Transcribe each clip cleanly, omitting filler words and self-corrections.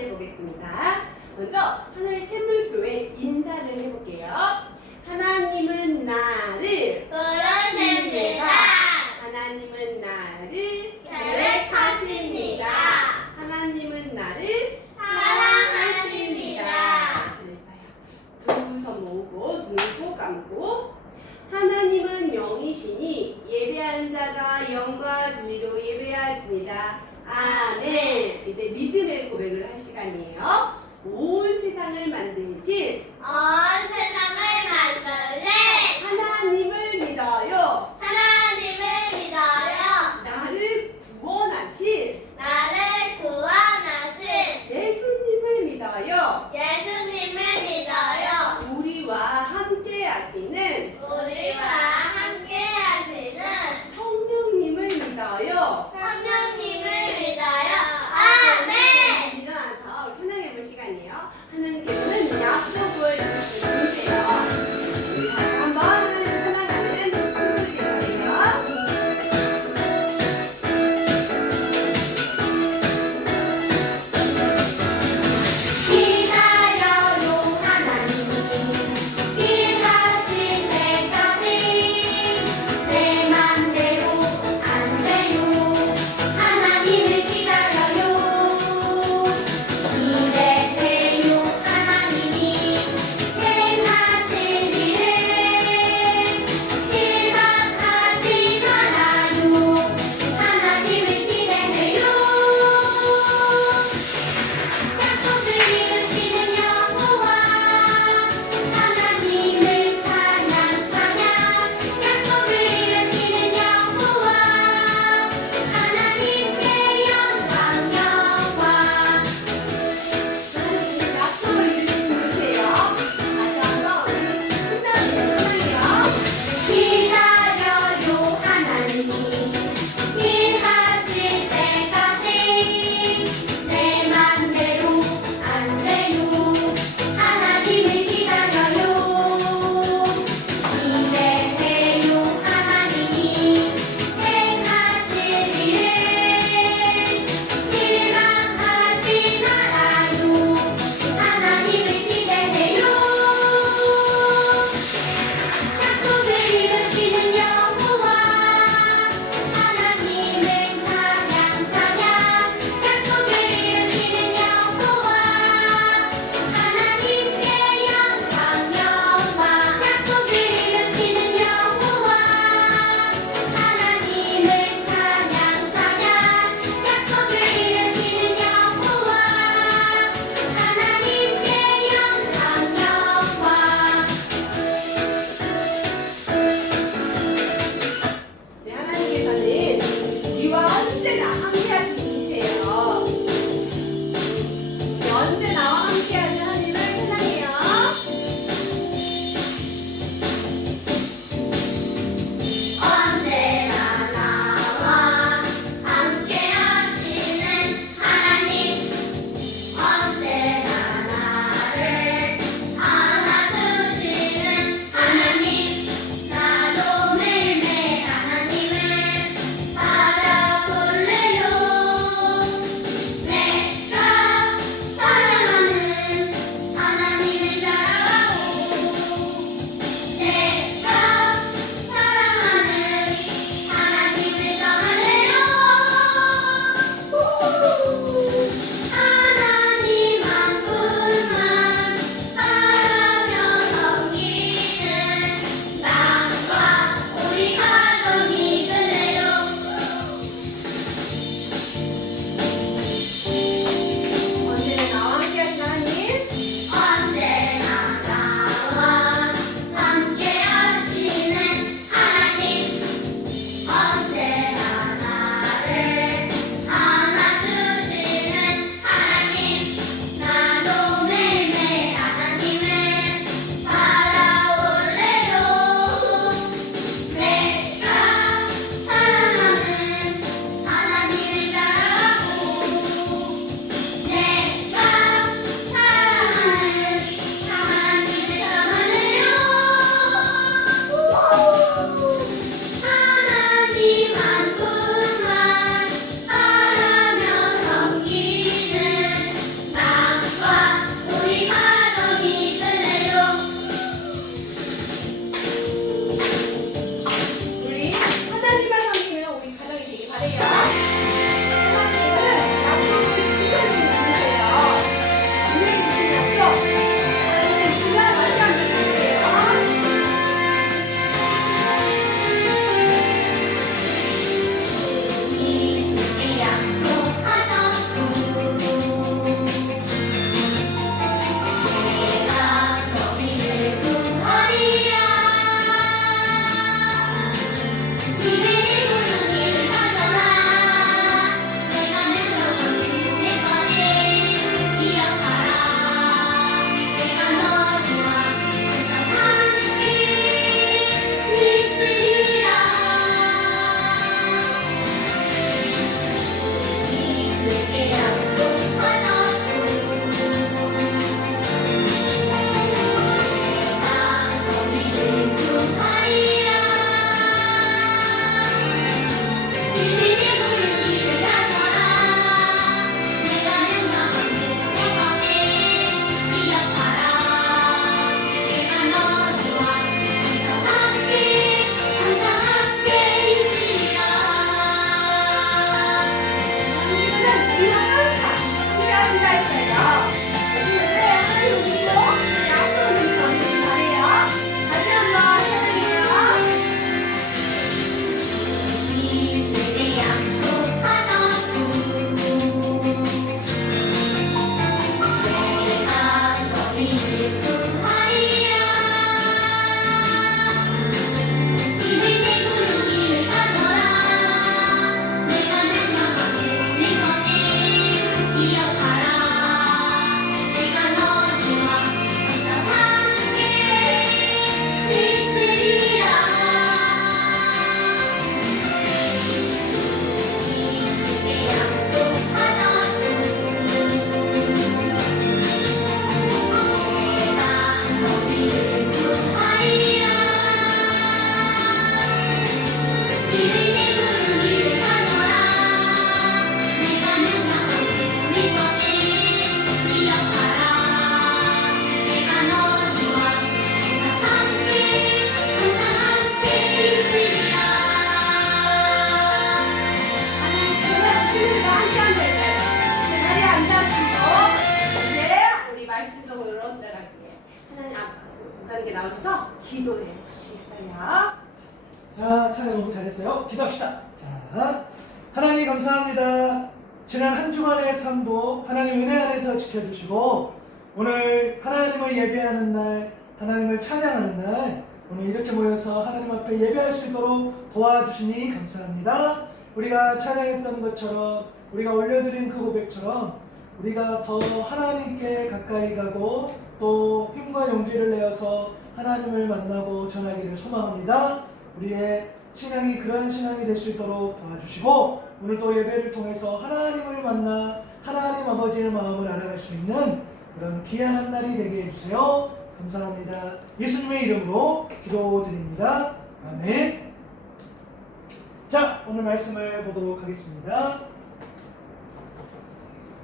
해보겠습니다. 먼저 하나의 샘물표에 인사를 해볼게요. 하나님은 나를 부르십니다. 하나님은 나를 계획하십니다. 하나님은 나를 사랑하십니다. 잘했어요. 두 손 모으고 두 눈 꼭 감고 하나님은 영이시니 예배하는 자가 영과 진리로 예배할지니라. 아멘. 이제 믿음의 고백을 할 시간이에요. 온 세상을 만드신 온 세상을 만드신 하나님을 믿어요. 하나님을 믿어요. 나를 구원하신 나를 구원하신 예수님을 믿어요. 예수님을 믿어요. 우리와 함께 하시는 우리와 함께 하시는 성령님을 믿어요. 성령님을 믿어요. 아멘. 일어나서 찬양해 볼 시간이에요. 하나님께서는 약속을 주세요. 우리 다시 너무 잘했어요. 기도합시다. 자, 하나님 감사합니다. 지난 한 주간의 삶도 하나님 은혜 안에서 지켜주시고 오늘 하나님을 예배하는 날, 하나님을 찬양하는 날, 오늘 이렇게 모여서 하나님 앞에 예배할 수 있도록 도와주시니 감사합니다. 우리가 찬양했던 것처럼, 우리가 올려드린 그 고백처럼 우리가 더 하나님께 가까이 가고 또 힘과 용기를 내어서 하나님을 만나고 전하기를 소망합니다. 우리의 신앙이 그러한 신앙이 될 수 있도록 도와주시고 오늘 또 예배를 통해서 하나님을 만나 하나님 아버지의 마음을 알아갈 수 있는 그런 귀한 날이 되게 해주세요. 감사합니다. 예수님의 이름으로 기도드립니다. 아멘. 자, 오늘 말씀을 보도록 하겠습니다.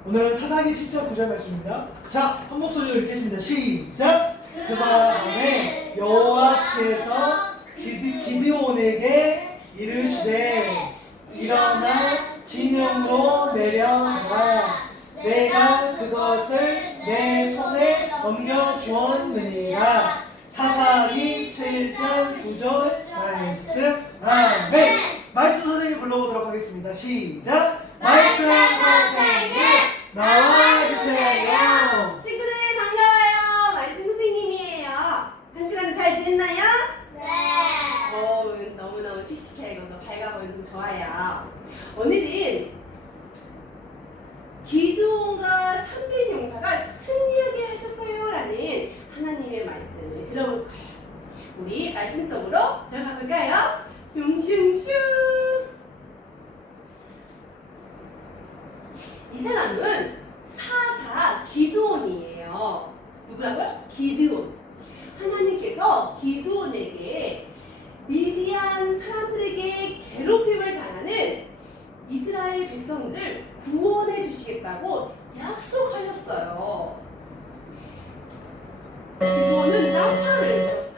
오늘은 사사기 7장 9절 말씀입니다. 자, 한 목소리로 읽겠습니다. 시작! 그 밤에 여호와께서 기드온에게 이르시되 일어나 진영으로 내려가라. 내가 그것을 내 손에 넘겨주었느니라. 사사기 7장 9절 말씀. 아멘. 말씀 선생님 불러보도록 하겠습니다. 시작! 말씀 선생님 나와주세요. 친구들 반가워요. 말씀 선생님이에요. 한 주간 잘 지냈나요? 네. 너무너무 씩씩하고 또 밝아 보이고 좋아요. 오늘은 기드온과 3대 용사가 승리하게 하셨어요 라는 하나님의 말씀을 들어볼 거예요. 우리 말씀 속으로 들어가 볼까요? 슝슝슝. 이 사람은 사사 기드온이에요. 누구라고요? 기드온. 하나님께서 기드온에게 미디안 사람들에게 괴롭힘을 당하는 이스라엘 백성들을 구원해 주시겠다고 약속하셨어요. 기드온은 나팔을 불었어요.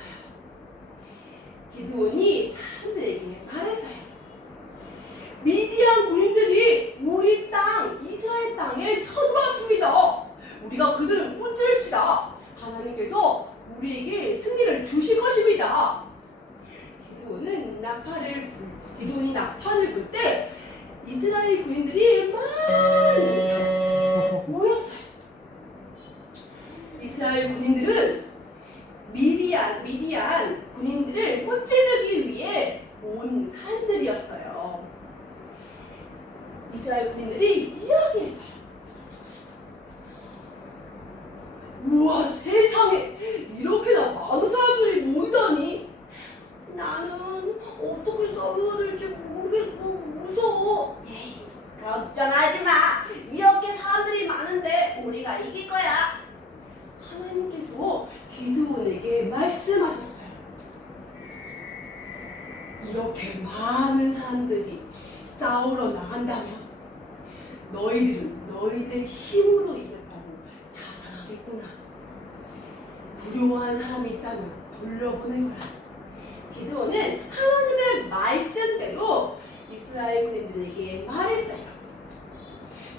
기드온이 사람들에게 말했어요. 미디안 군인들이 우리 땅, 이스라엘 땅에 쳐들어왔습니다. 우리가 그들을 무찌릅시다. 하나님께서 우리에게 승리를 주실 것입니다. 기드온이 나팔을 불 때 이스라엘 군인들이 많이 모였어요. 이스라엘 군인들은 미디안 군인들을 무찌르기 위해 온 사람들이었어요. 이스라엘 군인들이 이야기했어요. 우와, 세상에 이렇게나 많은 사람들이 모이다니. 나는 어떻게 싸워야 될지 모르겠어. 무서워. 에이, 걱정하지 마. 이렇게 사람들이 많은데 우리가 이길 거야. 하나님께서 기드온에게 말씀하셨어요. 이렇게 많은 사람들이 싸우러 나간다면 너희들은 너희들의 힘으로 이겼다고 자랑하겠구나. 두려워하는 사람이 있다면 돌려보내거라. 기드온은 하나님의 말씀대로 이스라엘 군인들에게 말했어요.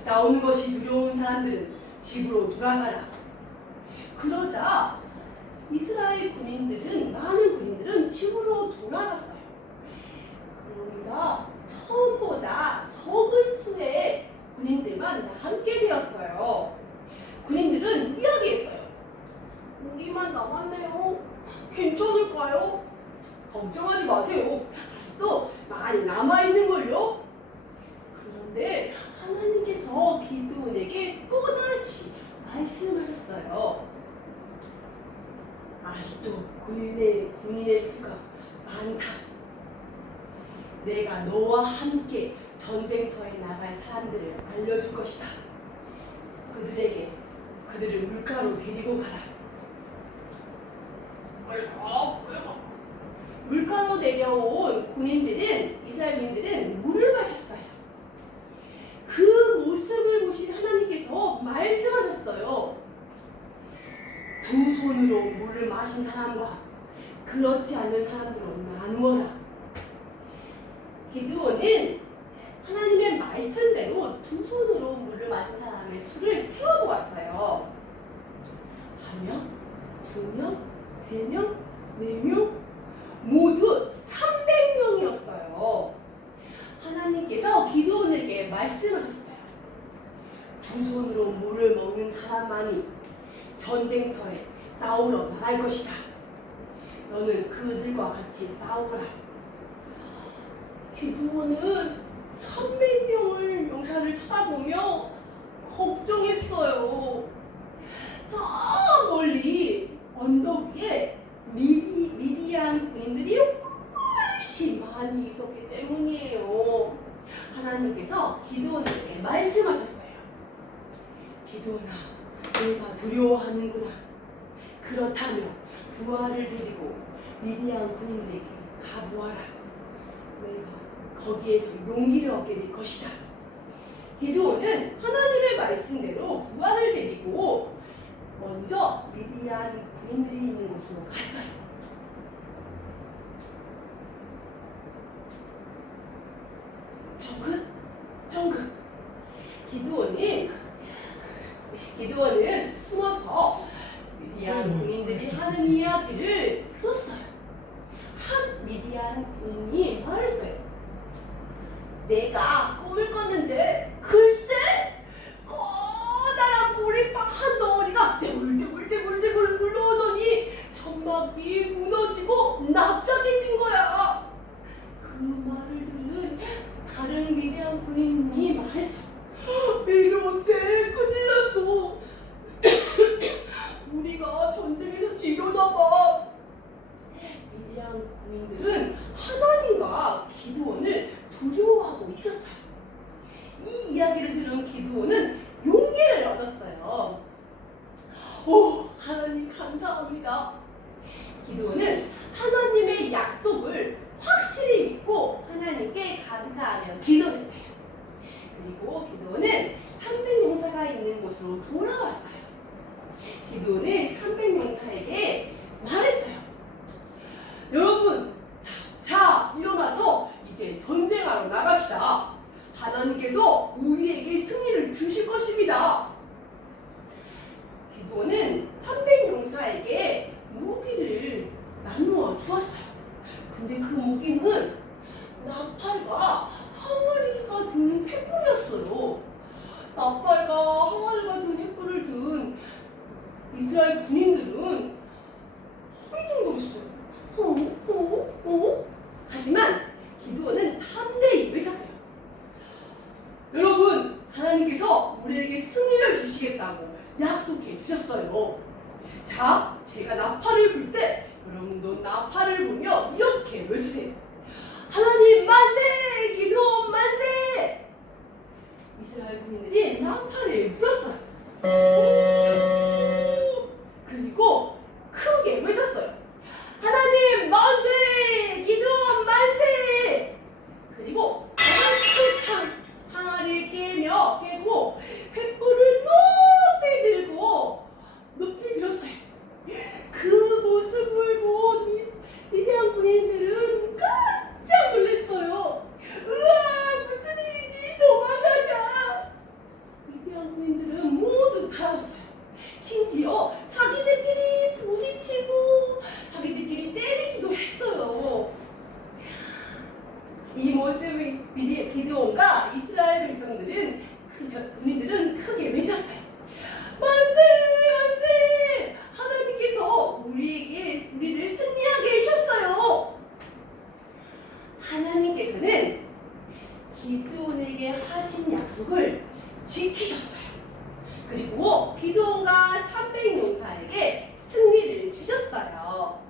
싸우는 것이 두려운 사람들은 집으로 돌아가라. 그러자 이스라엘 많은 군인들은 집으로 돌아갔어요. 그러자 처음보다 적은 수의 군인들만 함께 되었어요. 군인들은 이야기했어요. 우리만 남았네요. 괜찮을까요? 걱정하지 마세요. 아직도 많이 남아있는걸요. 그런데 하나님께서 기드온에게 또다시 말씀하셨어요. 아직도 군인의 수가 많다. 내가 너와 함께 전쟁터에 나갈 사람들을 알려줄 것이다. 그들을 물가로 데리고 가라. 물가로 내려온 이스라엘 군인들은 물을 마셨어요. 그 모습을 보신 하나님께서 말씀하셨어요. 두 손으로 물을 마신 사람과 그렇지 않는 사람들로 나누어라. 기드온은 하나님의 말씀대로 두 손으로 물을 마신 사람의 수를 세어보았어요. 1명, 2명, 3명, 4명, 모두 300명이었어요. 모든 사람만이 전쟁터에 싸우러 나갈 것이다. 너는 그들과 같이 싸우라. 기드온은 300명을 용사를 쳐다보며 걱정했어요. 저 멀리 언덕 위에 미디안 군인들이 훨씬 많이 있었기 때문이에요. 하나님께서 기드온에게 말씀하셨어요. 기드온아, 내가 두려워하는구나. 그렇다면 부하를 데리고 미디안 군인들에게 가보아라. 내가 거기에서 용기를 얻게 될 것이다. 기드온은 하나님의 말씀대로 부하를 데리고 먼저 미디안 군인들이 있는 곳으로 갔어요. 정긋 기드온은 숨어서 미디안 군인들이 하는 이야기를 들었어요. 한 미디안 군인이 말했어요. 내가 꿈을 꿨는데 글쎄 커다란 보리빵 한 덩어리가 대굴대굴 굴러오더니 천막이 무너지고 납작해진 거야. 그 말을 들은 다른 미디안 군인이 말했어. 이러제 큰일 났어. 우리가 전쟁에서 지려나 봐. 미디안 군인들은 하나님과 기드온을 두려워하고 있었어요. 이 이야기를 들은 기드온은 용기를 얻었어요. 오, 하나님 감사합니다. 기드온은 하나님의 약속을 확실히 믿고 하나님께 감사하며 기도했어요. 그리고 기드온은 300용사가 있는 곳으로 돌아왔어요. 기드온은 300용사에게 말했어요. 여러분, 자, 일어나서 이제 전쟁하러 나갑시다. 하나님께서 우리에게 승리를 주실 것입니다. 기드온은 300용사에게 무기를 나누어 주었어요. 근데 그 무기는 나팔과 항아리가 든 횃불이었어요. 나팔과 항아리가 든 횃불을 든 이스라엘 군인들은 허리둥둥했어요. 하지만 기드온은 담대히 외쳤어요. 여러분, 하나님께서 우리에게 승리를 주시겠다고 약속해 주셨어요. 자, 제가 나팔을 불 때 여러분도 나팔을 불며 이렇게 외치세요. 하나님 만세! 기드온 만세! 이스라엘 군인들이 나팔을 불었어요. 그리고 크게 외쳤어요. 하나님 만세! 기드온 만세! 그리고 한참 항아리를 깨고 횃불을 높이 들고 높이 들었어요. 그 모습을 본 미디안 군인들은 깜짝 놀랐어요. 으아, 무슨 일이지? 도망가자. 미디안 군인들은 모두 달아났어요. 심지어 자기들끼리 부딪히고 자기들끼리 때리기도 했어요. 이 모습을 기드온과 이스라엘 백성들은 군인들은 크게 외쳤어요. 만세! 만세! 하나님께서 우리를 승리하게 해주셨어요. 하나님께서는 기드온에게 하신 약속을 지키셨어요. 그리고 기드온과 300용사에게 승리를 주셨어요.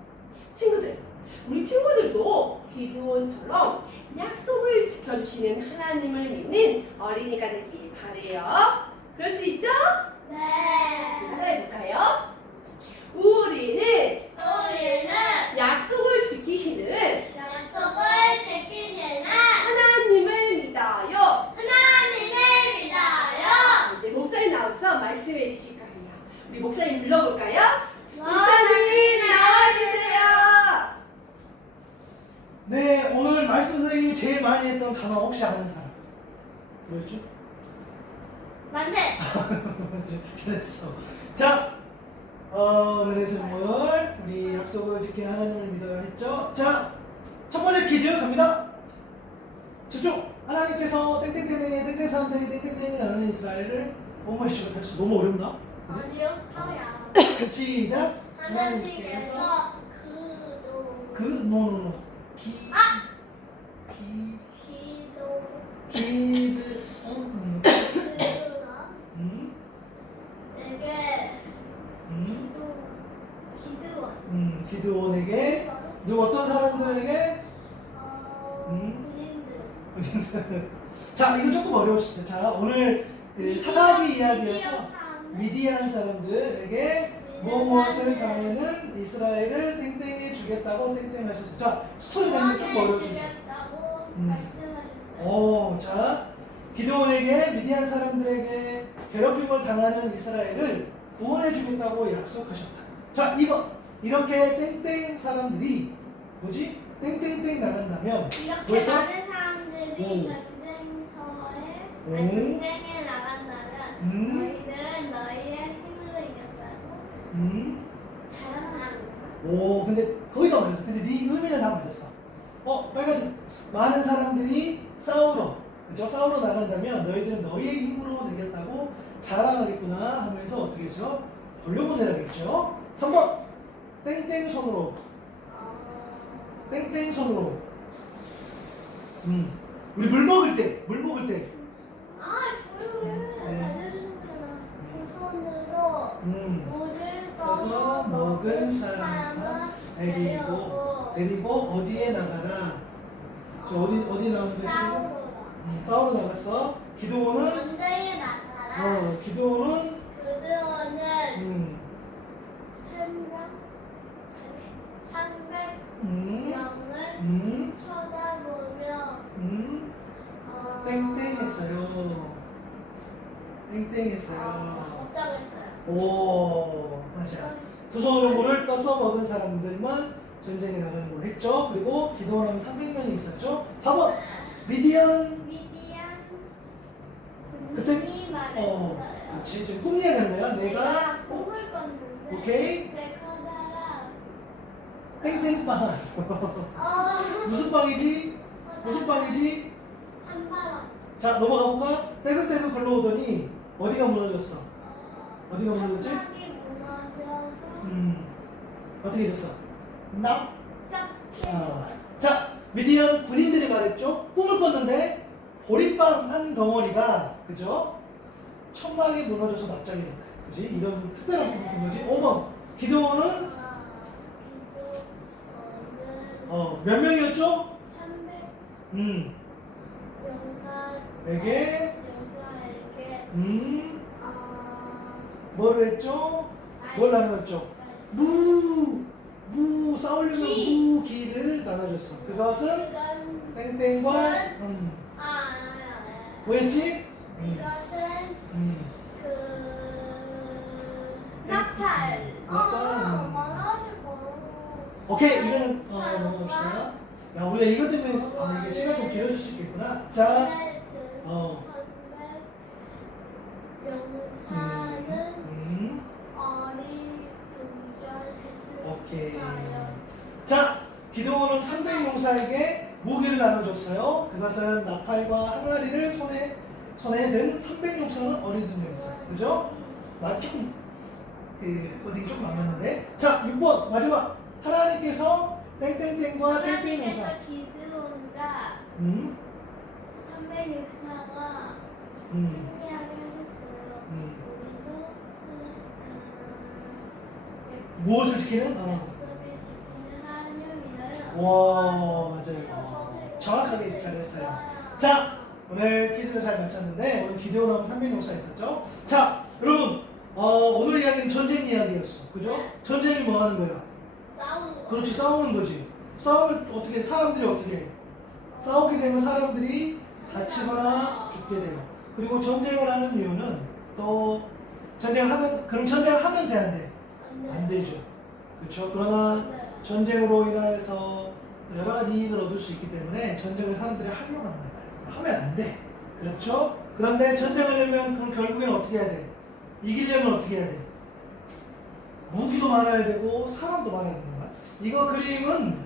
친구들, 우리 친구들도 기드온처럼 약속을 지켜주시는 하나님을 믿는 어린이가 되길 바래요. 그럴 수 있죠? 네. 따라해볼까요? 우리는 약속을 지키시는 약속을 지키시는 하나님을 믿어요. 하나님을 믿어요. 이제 목사님 나와서 말씀해 주실 거예요. 우리 목사님 불러볼까요? 목사님 목사님 나와주세요. 네, 오늘 말씀 선생님이 제일 많이 했던 단어 혹시 아는 사람? 뭐였죠? 만세. 잘했어. 자, 오늘의 선물 우리 약속을 지킨 하나님을 믿어야 했죠. 자, 첫 번째 퀴즈 갑니다. 집중. 하나님께서 땡땡땡땡의 땡땡 사람들이 땡땡땡 나는 이스라엘을 어머니 지금 벌써 너무 어렵나? 아니요, 하야. 시작. 하나님께서 그 노노노 기 기도 기드 음, 내게 음, 기도원 기드온에게 누구 어떤 사람들에게 군인들 자 이거 조금 어려울 수 있어요. 자 오늘 그 사사기 이야기에서 미디안 사람들에게 무엇을 당하는 이스라엘을 땡땡해 주겠다고 땡땡하셨어요. 자 스토리 되면 조금 어려울 수 있어요. 주겠다고 음. 말씀하셨어요. 오, 자 기드온에게 미디안 사람들에게 괴롭힘을 당하는 이스라엘을 구원해 주겠다고 약속하셨다. 자 2번 이렇게 땡땡 사람들이 뭐지? 땡땡땡 나간다면 이렇게 벌써? 많은 사람들이 오. 전쟁에 나간다면 음. 너희들은 너희의 힘으로 이겼다고 자랑하는 오 근데 거의 다 맞았어. 근데 네 의미는 다 맞았어. 빨간색 많은 사람들이 싸우러 그죠? 싸우러 나간다면 너희들은 너희의 힘으로 되겠다고 자랑하겠구나 하면서 어떻게 했죠? 돌려보내라겠죠? 3번 땡땡 손으로 땡땡 손으로 우리 물 먹을 때 조용히 알려주는구나. 두 손으로 물을 떠서 떠서 먹은 사람은 사람을 데리고 어디에 나가라. 저 어디 나오는데? 싸우러 싸우러 나갔어. 기도원은 전쟁에 나가라. 기도원은 그들은 300명을 쳐다보며 땡땡했어요. 걱정했어요. 오 맞아. 두 손으로 물을 떠서 먹은 사람들만 전쟁에 나가는 걸 했죠. 그리고 기도원하면 300명이 있었죠. 4번 미디안 미디안 그때- 군인이 말했어요. 그렇지. 지금 꿈 얘기하는 거야. 내가 꿈을 꿨는데 오케이. 세컨다라 땡땡빵. 무슨 빵이지? 무슨 빵이지? 한바람 자 넘어가 볼까? 떼글떼글 굴러오더니 어디가 무너졌어? 어디가 무너졌지? 천막이 무너져서 어떻게 됐어? 납. 짝해 자 미디안 군인들이 말했죠. 꿈을 꿨는데 보리빵 한 덩어리가 그죠? 천막이 무너져서 납작이 됐다. 그지? 이런 특별한 꿈을 꾼 거지. 5번 기도원은 기도원은 몇 명이었죠? 300 음 용사에게 뭐를 했죠? 뭘 나누었죠? 싸우려면 기. 무기를 나눠줬어. 그것은 땡땡과 뭐였지? 이것은 나팔. 말하지고 오케이 이거는 넘어갑시다. 야 우리가 이것 때문에 이게 시간 좀 길어질 수 있겠구나. 자 용사는 오케이. 어리둥절했어요. 자 기도원은 300용사에게 무기를 나눠줬어요. 그것은 나팔과 항아리를 손에 든 300용사는 어리둥절했어요. 그죠? 조금 어디 조금 안 맞는데. 자 6번 마지막 하나님께서 땡땡땡과 땡땡용사. 하나님께서 기드온과 300용사가 승리하게 하셨어요. 우리도 무엇을 지키는? 약속을 지키는 하나님을 믿어요. 와 맞아요. 정확하게 잘했어요. 자 오늘 퀴즈를 잘 맞췄는데 오늘 기대원하고 300용사 있었죠. 자 여러분 오늘 이야기는 전쟁 이야기였어. 그죠? 전쟁이 뭐 하는 거야? 싸우는 거. 그렇지 싸우는 거지. 싸움을 어떻게 사람들이 어떻게 해? 싸우게 되면 사람들이 다치거나 죽게 돼요. 그리고 전쟁을 하는 이유는 또 그럼 전쟁을 하면 돼 안 돼? 안 되죠. 그렇죠. 그러나 전쟁으로 인해서 여러 가지 이익을 얻을 수 있기 때문에 전쟁을 사람들이 하려고 한단 말이에요. 하면 안 돼. 그렇죠? 그런데 전쟁을 하려면 그럼 결국에는 어떻게 해야 돼? 이기려면 어떻게 해야 돼? 무기도 많아야 되고 사람도 많아야 된다. 이거 그림은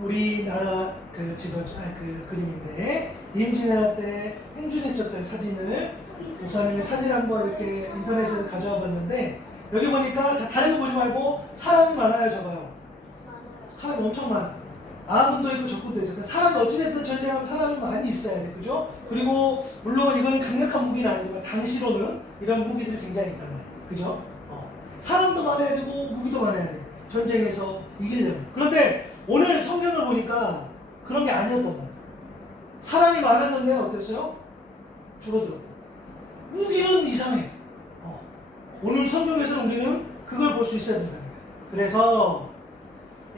우리나라 그 그림인데 임진왜란 때 행주제 때 사진을 우선 사진 한번 이렇게 인터넷에서 가져와 봤는데 여기 보니까 자, 다른 거 보지 말고 사람이 많아요 적어요. 사람이 엄청 많아. 아군도 있고 적군도 있어요. 그러니까 사람이 어찌됐든 전쟁하면 사람이 많이 있어야 돼. 그죠? 그리고 물론 이건 강력한 무기는 아니지만 당시로는 이런 무기들이 굉장히 있단 말이에요. 그죠? 사람도 많아야 되고 무기도 많아야 돼. 전쟁에서 이기려면. 그런데 오늘 성경을 보니까 그런 게 아니었단 말이에요. 사람이 많았는데 어땠어요? 줄어들었고. 무기는 이상해. 오늘 성경에서는 우리는 그걸 볼 수 있어야 된다는 거예요. 그래서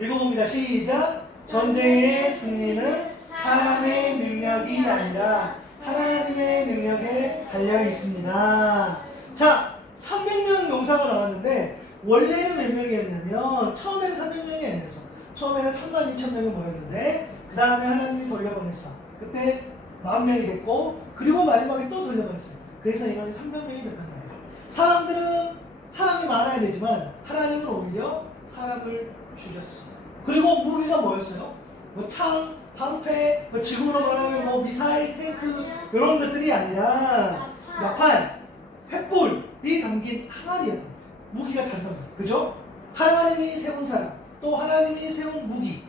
읽어봅니다. 시작. 전쟁의 승리는 사람의 능력이 아니라 하나님의 능력에 달려 있습니다. 자, 300명 용사가 나왔는데 원래는 몇 명이었냐면 처음에는 300명이 아니었어. 처음에는 32,000명이 모였는데 그 다음에 하나님이 돌려보냈어. 그때 10,000명이 됐고 그리고 마지막에 또 돌려보냈어요. 그래서 인원이 300명이 됐단 말이에요. 사람들은 사람이 많아야 되지만 하나님은 오히려 사람을 줄였어. 그리고 무기가 뭐였어요? 뭐 창, 방패, 뭐 지금으로 말하면 뭐 미사일, 탱크 이런 것들이 아니라 나팔, 횃불이 담긴 항아리였던 거예요. 무기가 다르단 말이에요. 그죠? 하나님이 세운 사람, 또 하나님이 세운 무기.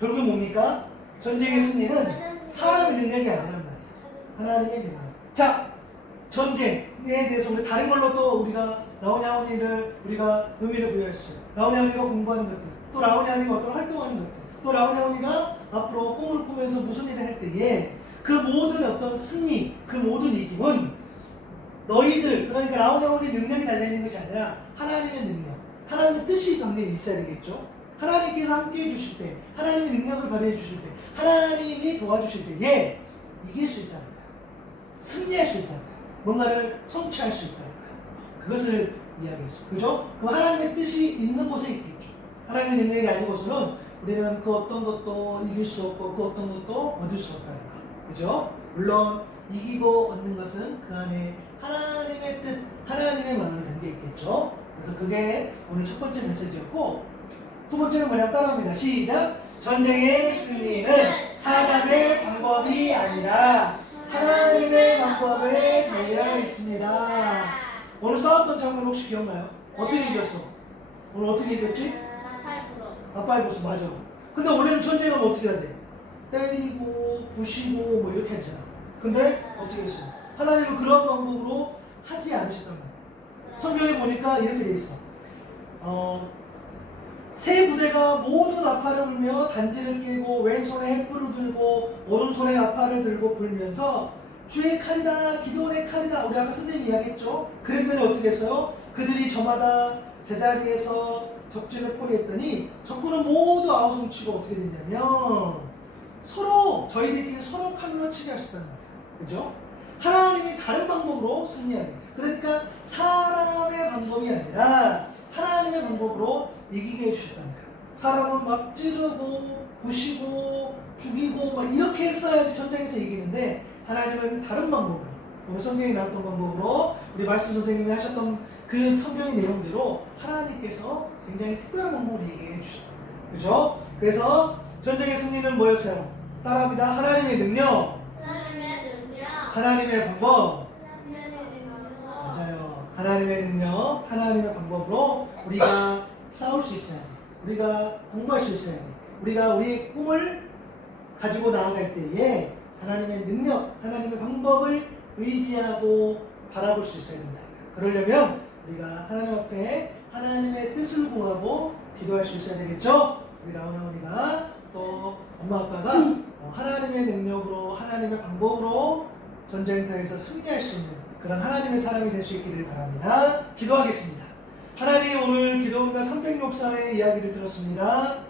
결국에 뭡니까? 전쟁의 승리는 사람의 능력이 아니란 말이에요. 하나님의 능력. 자, 전쟁에 대해서 우리 다른 걸로 또 우리가 라오냐오니를 우리가 의미를 부여했어요. 라오냐오니가 공부하는 것들, 또 라오냐오니가 어떤 활동하는 것들, 또 라오냐오니가 앞으로 꿈을 꾸면서 무슨 일을 할 때에 그 모든 어떤 승리, 그 모든 이김은 너희들, 그러니까 라오냐오니 능력이 달려있는 것이 아니라 하나님의 능력, 하나님의 뜻이 당연히 있어야 되겠죠. 하나님께서 함께 해주실 때, 하나님의 능력을 발휘해 주실 때, 하나님이 도와주실 때에 이길 수 있다는 거야. 승리할 수 있다는 거야. 뭔가를 성취할 수 있다는 거야. 그것을 이야기했어. 그죠? 그럼 하나님의 뜻이 있는 곳에 있겠죠. 하나님의 능력이 아닌 곳으로는 우리는 그 어떤 것도 이길 수 없고 그 어떤 것도 얻을 수 없다는 거. 그죠? 물론 이기고 얻는 것은 그 안에 하나님의 뜻, 하나님의 마음이 담겨 있겠죠. 그래서 그게 오늘 첫 번째 메시지였고 두 번째는 뭐냐 따라합니다. 시작. 전쟁의 승리는 사람의 방법이 아니라 하나님의 방법에 달려 있습니다. 오늘 싸웠던 장면 혹시 기억나요? 어떻게 이겼어? 오늘 어떻게 이겼지? 아빠의 모습 맞아. 근데 원래는 전쟁은 어떻게 해야 돼? 때리고 부시고 뭐 이렇게 하잖아. 근데 어떻게 했어? 하나님은 그런 방법으로 하지 않으셨단 말이야. 성경에 보니까 이렇게 돼 있어. 세 부대가 모두 나팔을 불며 단지를 깨고 왼손에 횃불을 들고 오른손에 나팔을 들고 불면서 주의 칼이다 기드온의 칼이다 우리 아까 선생님이 이야기했죠. 그랬더니 어떻게 했어요? 그들이 저마다 제자리에서 적진을 포기했더니 적군은 모두 아우성치고 어떻게 됐냐면 서로 저희들끼리 서로 칼로 치게 하셨단 말이에요. 그죠? 하나님이 다른 방법으로 승리하게. 그러니까 사람의 방법이 아니라 하나님의 방법으로 이기게 해주셨다는 거예요. 사람은 막 찌르고 부시고 죽이고 막 이렇게 했어야지 전쟁에서 이기는데 하나님은 다른 방법으로 오늘 성경에 나왔던 방법으로 우리 말씀 선생님이 하셨던 그 성경의 내용대로 하나님께서 굉장히 특별한 방법으로 이기게 해주셨다. 그죠? 그래서 전쟁의 승리는 뭐였어요? 따라합니다. 하나님의 능력, 하나님의 방법. 맞아요. 하나님의 능력, 하나님의 방법으로 우리가 싸울 수 있어야 돼. 우리가 공부할 수 있어야 돼. 우리가 우리의 꿈을 가지고 나아갈 때에 하나님의 능력, 하나님의 방법을 의지하고 바라볼 수 있어야 된다. 그러려면 우리가 하나님 앞에 하나님의 뜻을 구하고 기도할 수 있어야 되겠죠? 우리 라오나오니가 또 엄마 아빠가 하나님의 능력으로 하나님의 방법으로 전쟁터에서 승리할 수 있는 그런 하나님의 사람이 될 수 있기를 바랍니다. 기도하겠습니다. 하나님 오늘 기도원과 300용사의 이야기를 들었습니다.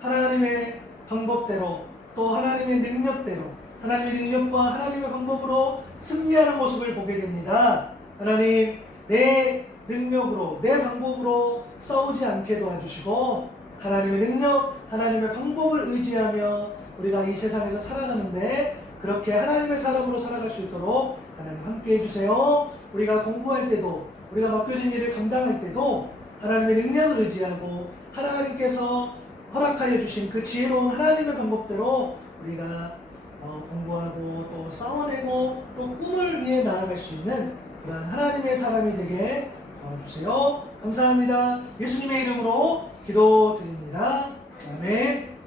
하나님의 방법대로 또 하나님의 능력대로 하나님의 능력과 하나님의 방법으로 승리하는 모습을 보게 됩니다. 하나님 내 능력으로 내 방법으로 싸우지 않게 도와주시고 하나님의 능력 하나님의 방법을 의지하며 우리가 이 세상에서 살아가는데 그렇게 하나님의 사람으로 살아갈 수 있도록 하나님 함께 해주세요. 우리가 공부할 때도 우리가 맡겨진 일을 감당할 때도 하나님의 능력을 의지하고 하나님께서 허락하여 주신 그 지혜로운 하나님의 방법대로 우리가 공부하고 또 싸워내고 또 꿈을 위해 나아갈 수 있는 그러한 하나님의 사람이 되게 도와주세요. 감사합니다. 예수님의 이름으로 기도드립니다. 아멘.